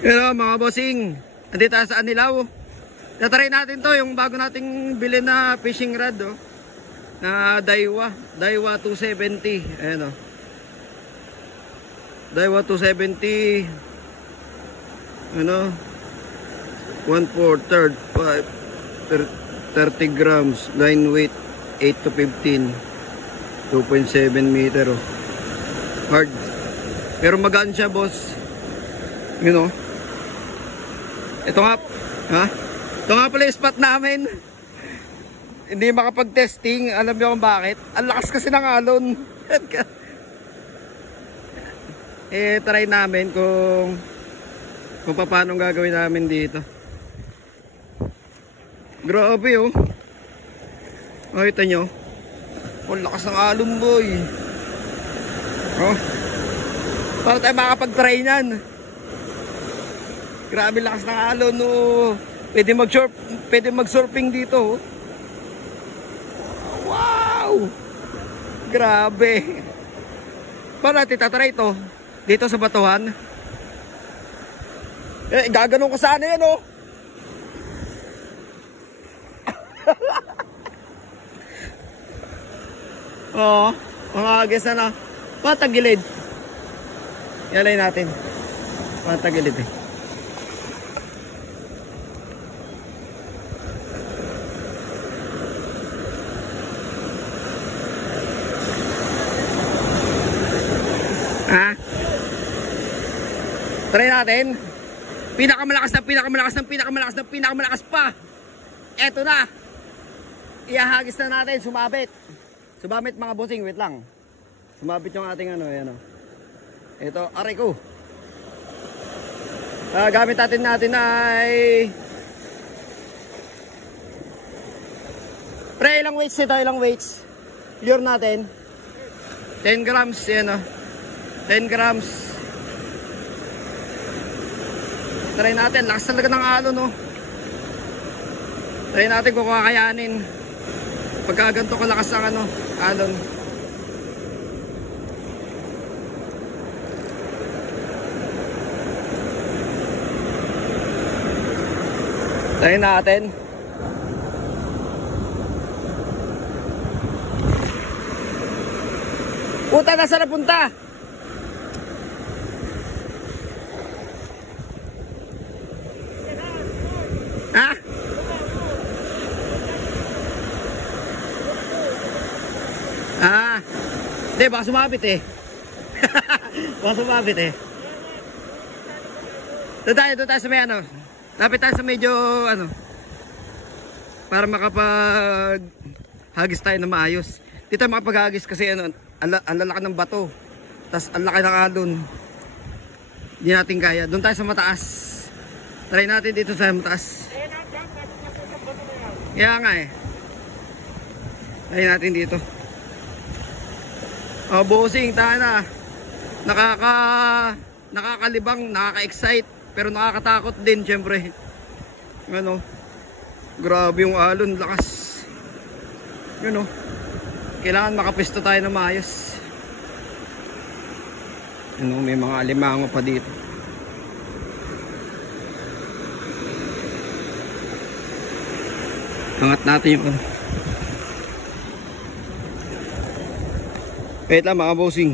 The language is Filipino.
Yun o mga bossing, andito sa Anilaw. Tatry natin to, yung bago nating bilhin na fishing rod na Daiwa 270. Ayan o, Daiwa 270. Ano, 1/4, 30 grams, line weight 8 to 15, 2.7 meter hard, pero magaan siya boss. You know, ito nga pala yung spot namin. Hindi makapag-testing. Alam niyo kung bakit? Ang lakas kasi ng alon. Try namin kung paano gagawin namin dito. Grabe oh. Makita nyo, ang lakas ng alon boy. Paano tayo makapag-try nyan? Grabe lakas ng alon oh. Pwede mag-surfing dito. Wow! Grabe. Paano natin tatry ito? Dito sa batuhan? Gaganon ko sana yan oh. Oo, mga agis na patagilid. Yalay natin. Patagilid eh. Try natin. Pinakamalakas pa. Eto na. Ihahagis na natin, sumabit mga bossing, wait lang. Sumabit yung ating ayan o. Ito, aray ko. Gamit natin ay ilang weights ito, ilang weights. Lure natin 10 grams, yan o, 10 grams. Try natin, lakas talaga ng alon no. Try natin kung kakayanin pagka ganito kalakas ang alon. Try natin. Puta, nasa na punta? Ha? Hindi, baka sumabit eh. Baka sumabit eh. Doon tayo sa may lapit tayo sa medyo para makapag hagis tayo na maayos. Dito tayo makapaghagis kasi ang lalaki ng bato. Tas ang laki ng alon. Hindi natin kaya. Doon tayo sa mataas. Try natin dito sa mataas. Kaya nga eh. Try natin dito. Bossing, tayo na. Nakakalibang, nakaka-excite, pero nakakatakot din syempre. Grabe yung alon, lakas. Kailangan makapisto tayo na maayos. May mga alimango pa dito. Angat natin yung wait lang mga bossing.